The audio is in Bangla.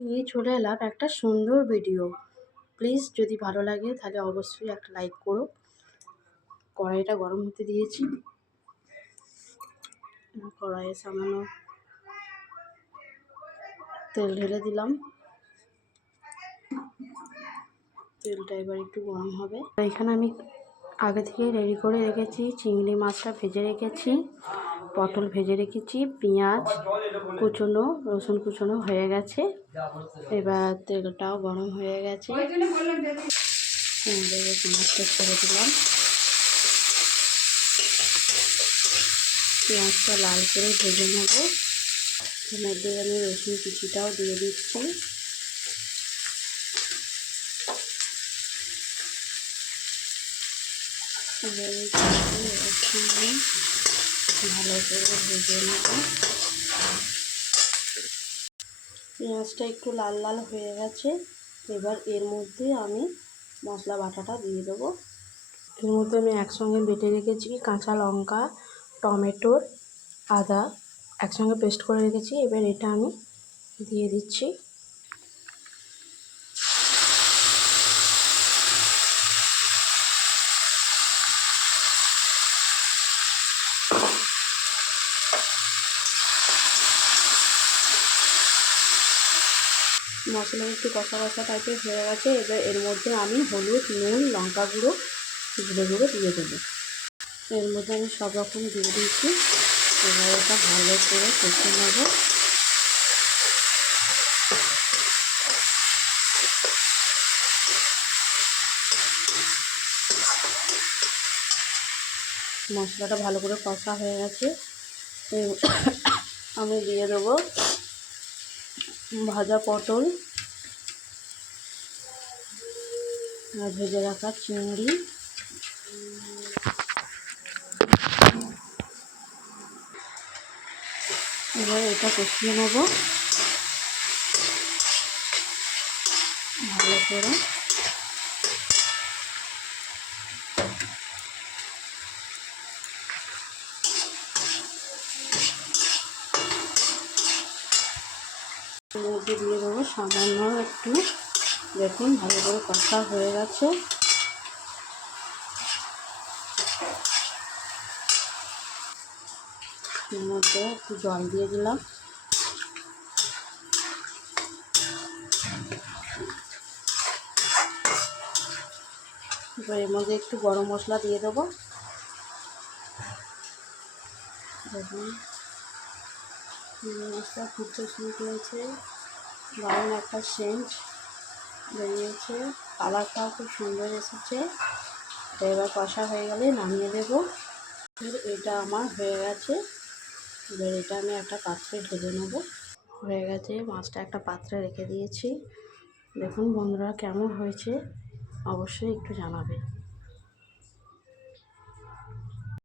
নিয়ে চলে এলাম একটা সুন্দর ভিডিও। প্লিজ যদি ভালো লাগে তাহলে অবশ্যই একটা লাইক করো। কড়াইটা গরম হতে দিয়েছি, কড়াইয়ে সামান্য তেল ঢেলে দিলাম। তেলটা এবার একটু গরম হবে। এখানে আমি আগে থেকে রেডি করে রেখেছি, চিংড়ি মাছটা ভেজে রেখেছি, পটল ভেজে রেখেছি, পেঁয়াজ কুচনো, রসুন কুচনো হয়ে গেছে। এবার তেলটাও গরম হয়ে গেছে, মাছটা ছেড়ে দিলাম। পেঁয়াজটা লাল করে ভেজে নেব। এর মধ্যে আমি রসুন কুচিটাও দিয়ে দিচ্ছি। ভালো করে ভেজে নেব। পেঁয়াজটা একটু লাল লাল হয়ে গেছে। এবার এর মধ্যে আমি মশলা বাটাটা দিয়ে দেবো। এর মধ্যে আমি একসঙ্গে বেটে রেখেছি কাঁচা লঙ্কা, টমেটো, আদা একসঙ্গে পেস্ট করে রেখেছি। এবার এটা আমি দিয়ে দিচ্ছি। মশলা একটু কষা কষা টাইপের হয়ে গেছে। এবার এর মধ্যে আমি হলুদ, নুন, লঙ্কা গুঁড়ো, জিরে গুঁড়ো দিয়ে দেবো। এর মধ্যে আমি সব রকম দিয়ে দিয়েছি। এবার এটা ভালো করে কষে নেব। মশলাটা ভালো করে কষা হয়ে গেছে। আমি দিয়ে দেবো ভাজা পটল আর ভেজে রাখা চিংড়ি। এবার এটা কষিয়ে নেব ভালো করে। এর মধ্যে দিয়ে দেবো সামান্য একটু, দেখুন ভালো করে কষা হয়ে গেছে। এর মধ্যে একটু জল দিয়ে দিলাম। এবার এর মধ্যে একটু গরম মশলা দিয়ে দেবো। দেখুন মশলা ফুটতে শুরু করেছে, দারুণ একটা সেন্ট বেরিয়েছে, কালারটাও খুব সুন্দর এসেছে। এবার কষা হয়ে গেলে নামিয়ে দেবো। এটা আমার হয়ে গেছে। এবার এটা আমি একটা পাত্রে ঢেলে নেব। হয়ে গেছে, মাছটা একটা পাত্রে রেখে দিয়েছি। দেখুন বন্ধুরা কেমন হয়েছে অবশ্যই একটু জানাবে।